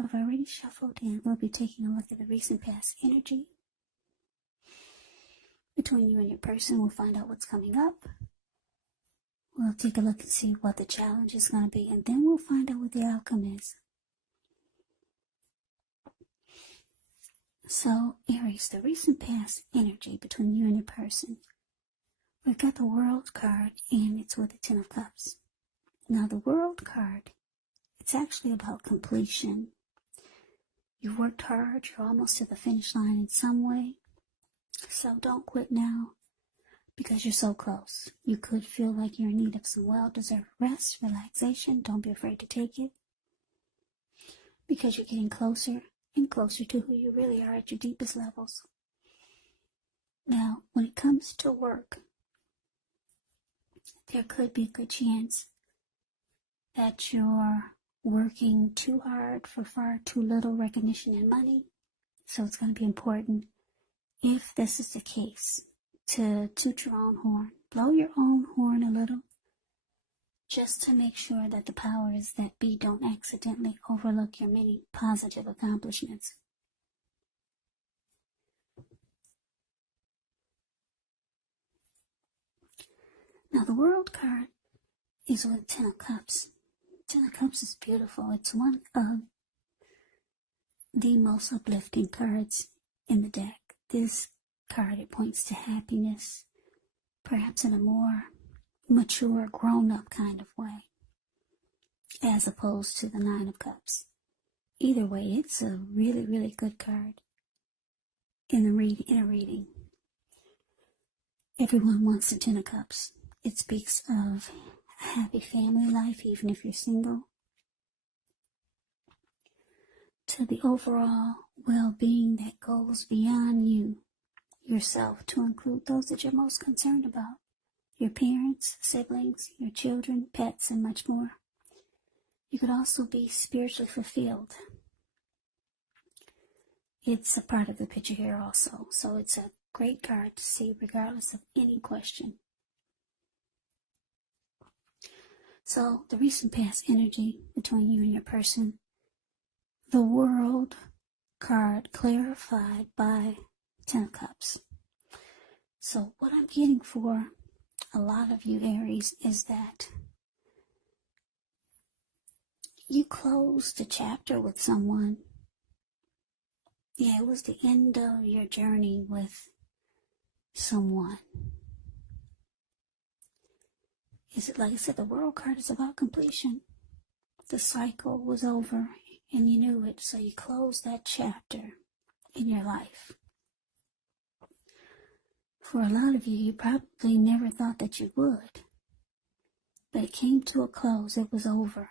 I've already shuffled and we'll be taking a look at the recent past energy between you and your person. We'll find out what's coming up. We'll take a look and see what the challenge is going to be, and then we'll find out what the outcome is. So, Aries, the recent past energy between you and your person. We've got the World card, and it's with the Ten of Cups. Now, the World card, it's actually about completion. You've worked hard, you're almost to the finish line in some way. So don't quit now, because you're so close. You could feel like you're in need of some well-deserved rest, relaxation. Don't be afraid to take it, because you're getting closer and closer to who you really are at your deepest levels. Now, when it comes to work, there could be a good chance that you're working too hard for far too little recognition and money. So it's going to be important, if this is the case, to toot your own horn. Blow your own horn a little, just to make sure that the powers that be don't accidentally overlook your many positive accomplishments. Now, the World card is with Ten of Cups. Ten of Cups is beautiful. It's one of the most uplifting cards in the deck. This card, it points to happiness, perhaps in a more mature, grown-up kind of way, as opposed to the Nine of Cups. Either way, it's a really, really good card in a reading. Everyone wants the Ten of Cups. It speaks of a happy family life, even if you're single, to the overall well-being that goes beyond yourself, to include those that you're most concerned about, your parents, siblings, your children, pets, and much more. You could also be spiritually fulfilled. It's a part of the picture here also, so it's a great card to see regardless of any question. So, the recent past energy between you and your person. The World card clarified by Ten of Cups. So what I'm getting for a lot of you, Aries, is that you closed the chapter with someone. Yeah, it was the end of your journey with someone. Is it, like I said, the World card is about completion. The cycle was over, and you knew it, so you closed that chapter in your life. For a lot of you, you probably never thought that you would, but it came to a close. It was over.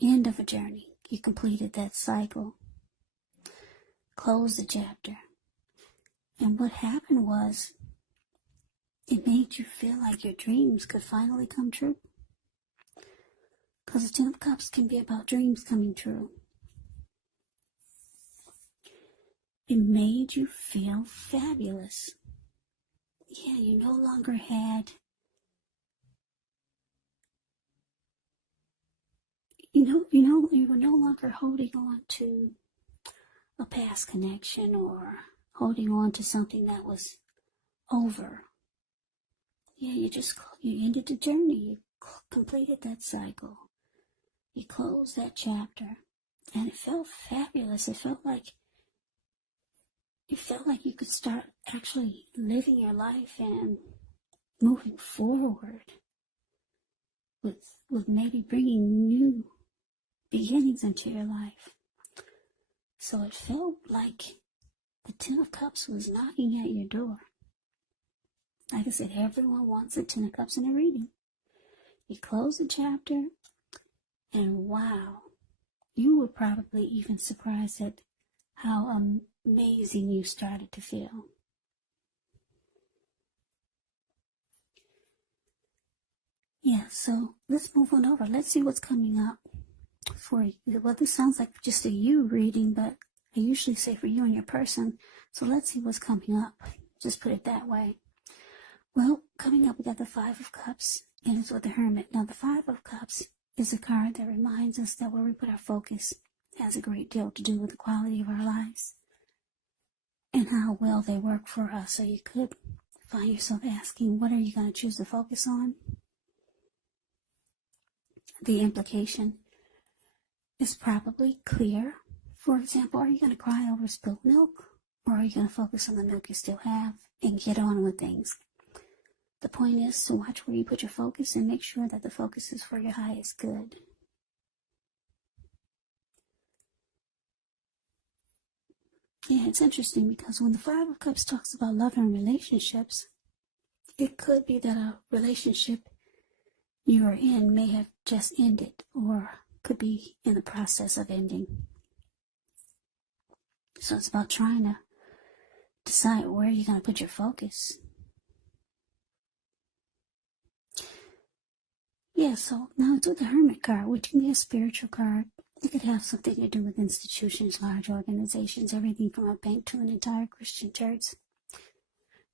End of a journey. You completed that cycle, closed the chapter, and what happened was, it made you feel like your dreams could finally come true. Because the Ten of Cups can be about dreams coming true. It made you feel fabulous. Yeah, you no longer had, you were no longer holding on to a past connection or holding on to something that was over. Yeah, you ended the journey. You completed that cycle. You closed that chapter, and it felt fabulous. It felt like you could start actually living your life and moving forward with maybe bringing new beginnings into your life. So it felt like the Ten of Cups was knocking at your door. Like I said, everyone wants a Ten of Cups in a reading. You close the chapter, and wow, you were probably even surprised at how amazing you started to feel. Yeah, so let's move on over. Let's see what's coming up for you. Well, this sounds like just a you reading, but I usually say for you and your person. So let's see what's coming up. Just put it that way. Well, coming up, we got the Five of Cups, and it's with the Hermit. Now, the Five of Cups is a card that reminds us that where we put our focus, has a great deal to do with the quality of our lives and how well they work for us. So you could find yourself asking, what are you going to choose to focus on? The implication is probably clear. For example, are you going to cry over spilled milk, or are you going to focus on the milk you still have and get on with things? The point is to watch where you put your focus and make sure that the focus is for your highest good. Yeah, it's interesting because when the Five of Cups talks about love and relationships, it could be that a relationship you are in may have just ended or could be in the process of ending. So it's about trying to decide where you're going to put your focus. Yeah, so now it's with the Hermit card, which can be a spiritual card. It could have something to do with institutions, large organizations, everything from a bank to an entire Christian church.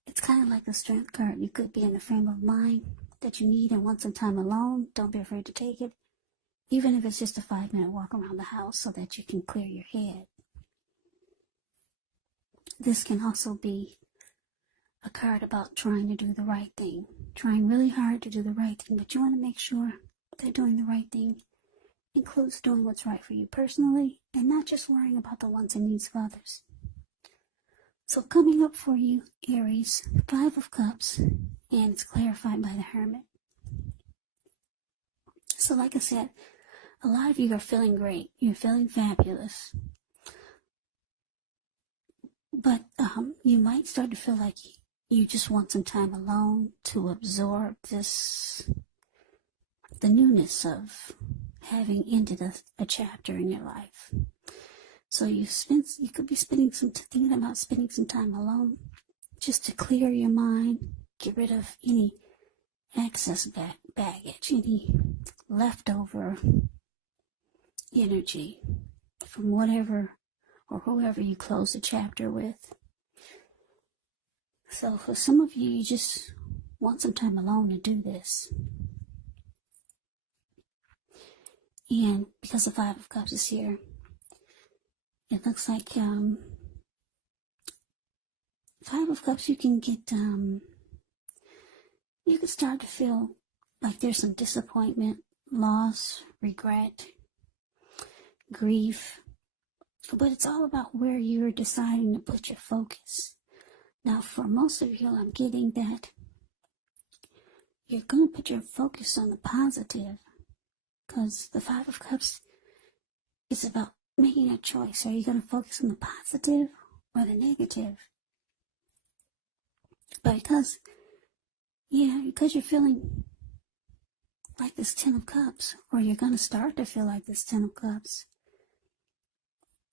It's kind of like the Strength card. You could be in the frame of mind that you need and want some time alone. Don't be afraid to take it, even if it's just a 5-minute walk around the house so that you can clear your head. This can also be a card about trying to do the right thing, trying really hard to do the right thing, but you want to make sure that doing the right thing includes doing what's right for you personally and not just worrying about the wants and needs of others. So coming up for you, Aries, 5 of Cups, and it's clarified by the Hermit. So like I said, a lot of you are feeling great. You're feeling fabulous. But you might start to feel like you just want some time alone to absorb the newness of having ended a chapter in your life. So you could be thinking about spending some time alone just to clear your mind, get rid of any excess baggage, any leftover energy from whatever or whoever you close the chapter with. So for some of you, you just want some time alone to do this. And because the 5 of Cups is here, it looks like 5 of Cups, you can get, you can start to feel like there's some disappointment, loss, regret, grief. But it's all about where you're deciding to put your focus. Now, for most of you, I'm getting that you're going to put your focus on the positive, because the 5 of Cups is about making a choice. Are you going to focus on the positive or the negative? But because you're feeling like this 10 of Cups, or you're going to start to feel like this 10 of Cups,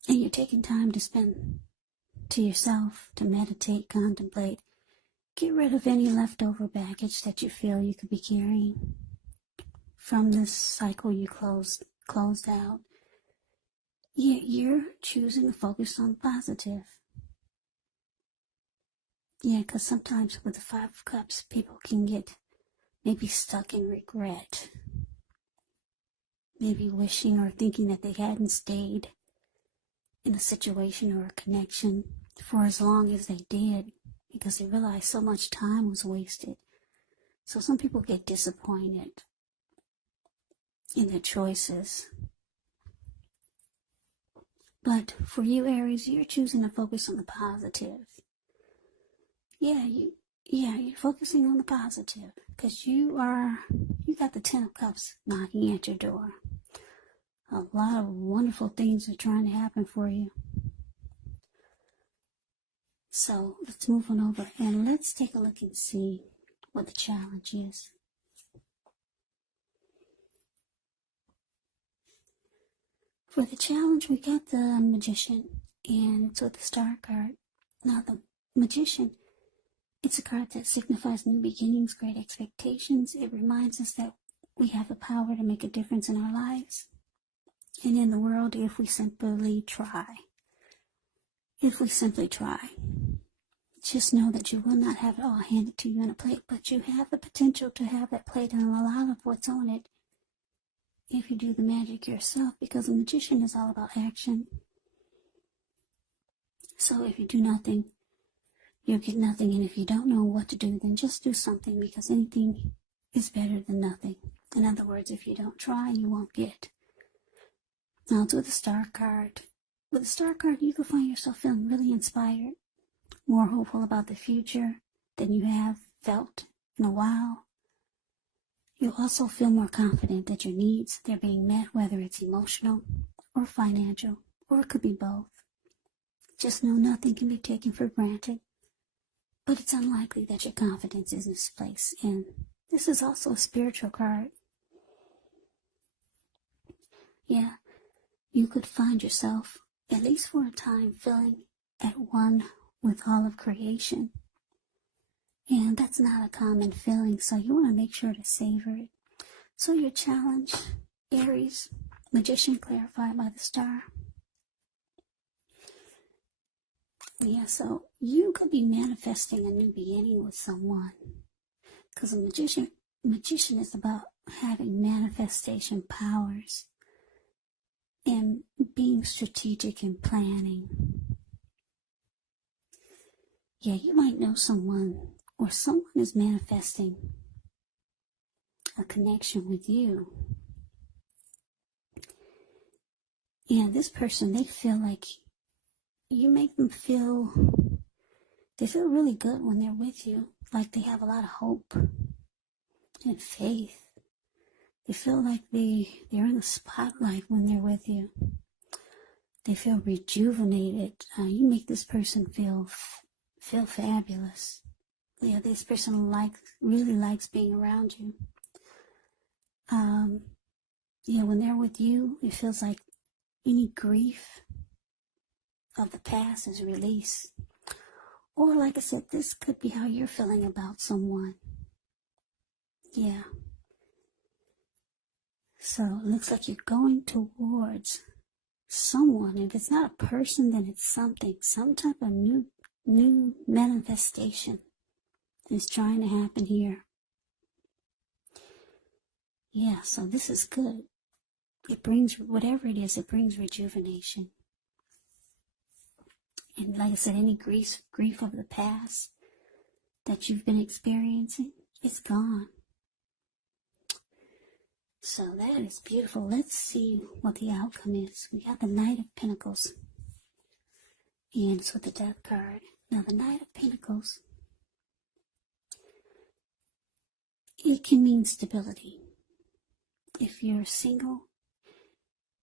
and you're taking time to spend to yourself, to meditate, contemplate, get rid of any leftover baggage that you feel you could be carrying from this cycle you closed out. You're choosing to focus on positive. Yeah, because sometimes with the 5 of Cups, people can get maybe stuck in regret. Maybe wishing or thinking that they hadn't stayed in a situation or a connection for as long as they did, because they realized so much time was wasted. So some people get disappointed in their choices. But for you, Aries, you're choosing to focus on the positive. You're focusing on the positive because you got the 10 of Cups knocking at your door. A lot of wonderful things are trying to happen for you. So let's move on over and let's take a look and see what the challenge is. For the challenge, we got the Magician, and it's with the Star card. Now, the Magician, it's a card that signifies new beginnings, great expectations. It reminds us that we have the power to make a difference in our lives and in the world if we simply try. If we simply try. Just know that you will not have it all handed to you on a plate, but you have the potential to have that plate, and a lot of what's on it if you do the magic yourself, because a magician is all about action. So if you do nothing, you'll get nothing. And if you don't know what to do, then just do something, because anything is better than nothing. In other words, if you don't try, you won't get. Now, with the Star card. With the Star card, you can find yourself feeling really inspired, more hopeful about the future than you have felt in a while. You'll also feel more confident that your needs, they're being met, whether it's emotional or financial, or it could be both. Just know nothing can be taken for granted, but it's unlikely that your confidence is misplaced. And this is also a spiritual card. Yeah, you could find yourself, at least for a time, feeling at one with all of creation. And that's not a common feeling, so you want to make sure to savor it. So your challenge, Aries, Magician clarified by the Star. Yeah, so you could be manifesting a new beginning with someone. Because a magician is about having manifestation powers and being strategic and planning. Yeah, you might know someone, or someone is manifesting a connection with you. And this person, they feel like you make them feel, they feel really good when they're with you. Like they have a lot of hope and faith. They feel like they're in the spotlight when they're with you. They feel rejuvenated. You make this person feel fabulous. Yeah, this person really likes being around you. Yeah, when they're with you, it feels like any grief of the past is released. Or like I said, this could be how you're feeling about someone. Yeah. So it looks like you're going towards someone. If it's not a person, then it's something. Some type of new manifestation is trying to happen here. Yeah, so this is good. It brings, whatever it is, it brings rejuvenation. And like I said, any grief of the past that you've been experiencing, it's gone. So that is beautiful. Let's see what the outcome is. We got the Knight of Pentacles. And it's with the Death card. Now the Knight of Pentacles, it can mean stability. If you're single,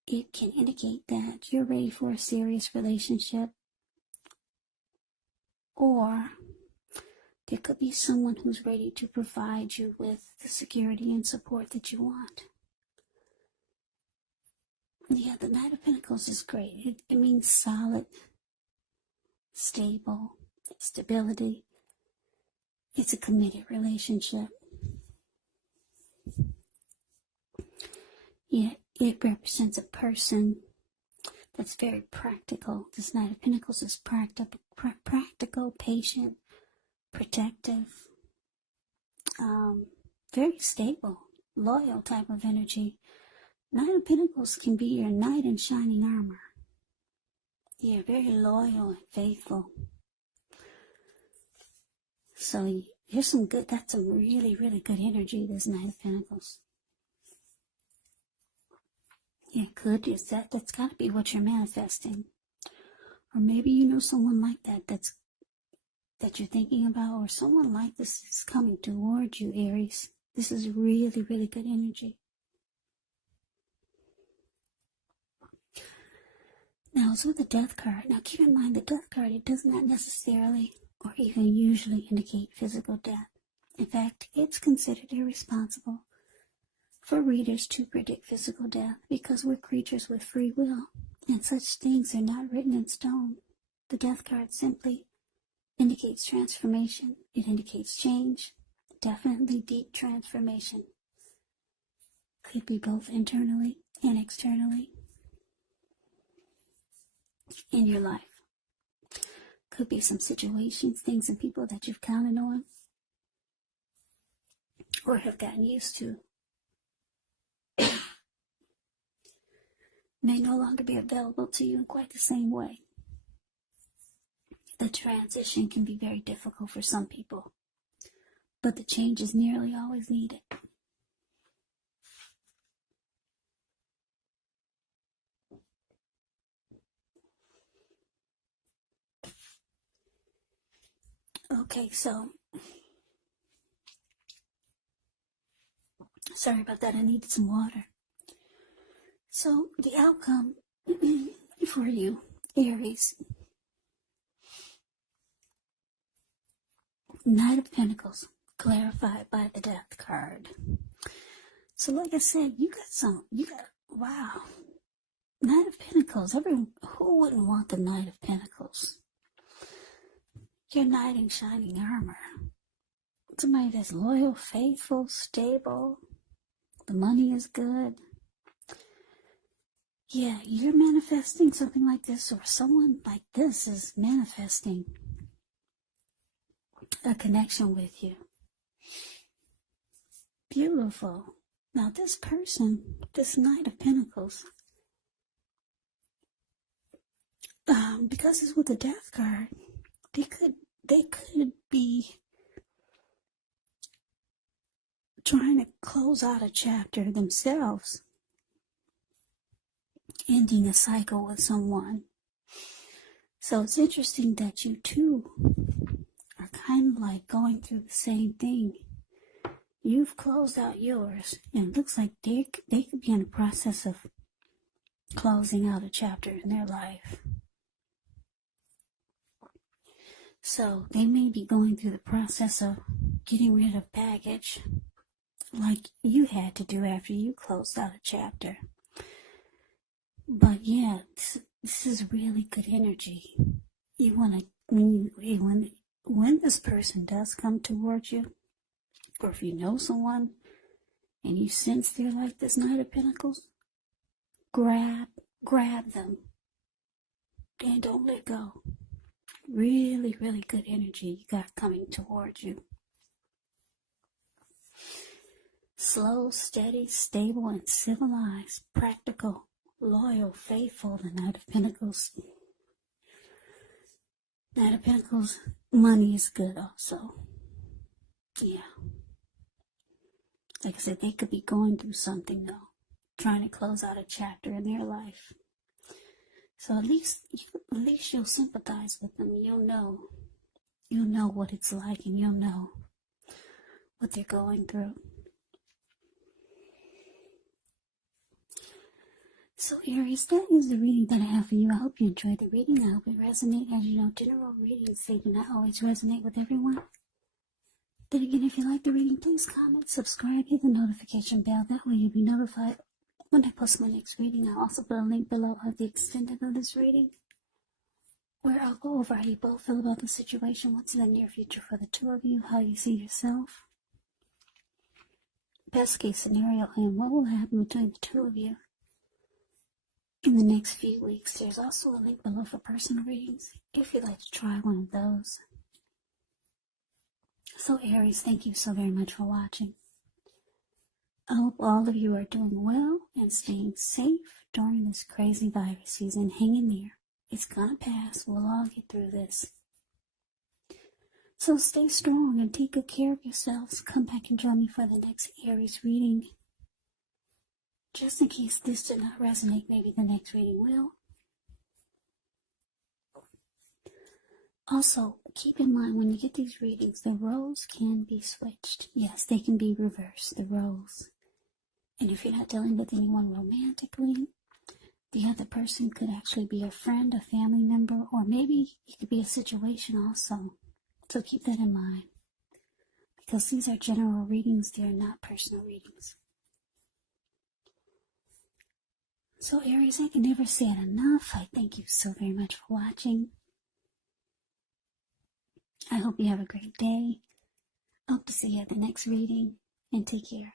it can indicate that you're ready for a serious relationship. Or there could be someone who's ready to provide you with the security and support that you want. Yeah, the Knight of Pentacles is great. It means solid, stable, stability. It's a committed relationship. Yeah, it represents a person that's very practical. This Knight of Pentacles is practical, patient, protective, very stable, loyal type of energy. Knight of Pentacles can be your knight in shining armor. Yeah, very loyal and faithful. So here's some good, that's some really, really good energy, this Knight of Pentacles. Yeah, good. That's got to be what you're manifesting. Or maybe you know someone like that you're thinking about, or someone like this is coming towards you, Aries. This is really, really good energy. Now, it's with the Death card. Now, keep in mind, the Death card, it does not necessarily or even usually indicate physical death. In fact, it's considered irresponsible for readers to predict physical death because we're creatures with free will, and such things are not written in stone. The Death card simply indicates transformation. It indicates change, definitely deep transformation. Could be both internally and externally in your life. Could be some situations, things and people that you've counted on or have gotten used to. may no longer be available to you in quite the same way. The transition can be very difficult for some people, but the change is nearly always needed. Okay, so sorry about that. I needed some water. So the outcome for you, Aries, Knight of Pentacles, clarified by the Death card. So like I said, wow, Knight of Pentacles. Who wouldn't want the Knight of Pentacles? Your knight in shining armor. Somebody that's loyal, faithful, stable. The money is good. Yeah, you're manifesting something like this, or someone like this is manifesting a connection with you. Beautiful. Now this person, this Knight of Pentacles, because it's with the Death card, they could be trying to close out a chapter themselves, ending a cycle with someone. So it's interesting that you two are kind of like going through the same thing. You've closed out yours, and it looks like they could be in the process of closing out a chapter in their life. So they may be going through the process of getting rid of baggage like you had to do after you closed out a chapter. But yeah, this is really good energy. You want to, when this person does come towards you, or if you know someone and you sense they're like this Knight of Pentacles, grab them and don't let go. Really, really good energy you got coming towards you. Slow, steady, stable, and civilized, practical, loyal, faithful, the Knight of Pentacles. Knight of Pentacles, money is good also. Yeah. Like I said, they could be going through something though, trying to close out a chapter in their life. So at least you'll sympathize with them. You'll know what it's like, and you'll know what they're going through. So Aries, that is the reading that I have for you. I hope you enjoyed the reading. I hope it resonated. As you know, general readings, they do not always resonate with everyone. Then again, if you like the reading, please comment, subscribe, hit the notification bell. That way you'll be notified when I post my next reading. I'll also put a link below of the extended of this reading, where I'll go over how you both feel about the situation, what's in the near future for the two of you, how you see yourself, best case scenario, and what will happen between the two of you in the next few weeks. There's also a link below for personal readings if you'd like to try one of those. So Aries, thank you so very much for watching. I hope all of you are doing well and staying safe during this crazy virus season. Hang in there. It's gonna pass. We'll all get through this. So stay strong and take good care of yourselves. Come back and join me for the next Aries reading. Just in case this did not resonate, maybe the next reading will. Also, keep in mind when you get these readings, the roles can be switched. Yes, they can be reversed, the roles. And if you're not dealing with anyone romantically, the other person could actually be a friend, a family member, or maybe it could be a situation also. So keep that in mind. Because these are general readings, they are not personal readings. So Aries, I can never say it enough. I thank you so very much for watching. I hope you have a great day. I hope to see you at the next reading, and take care.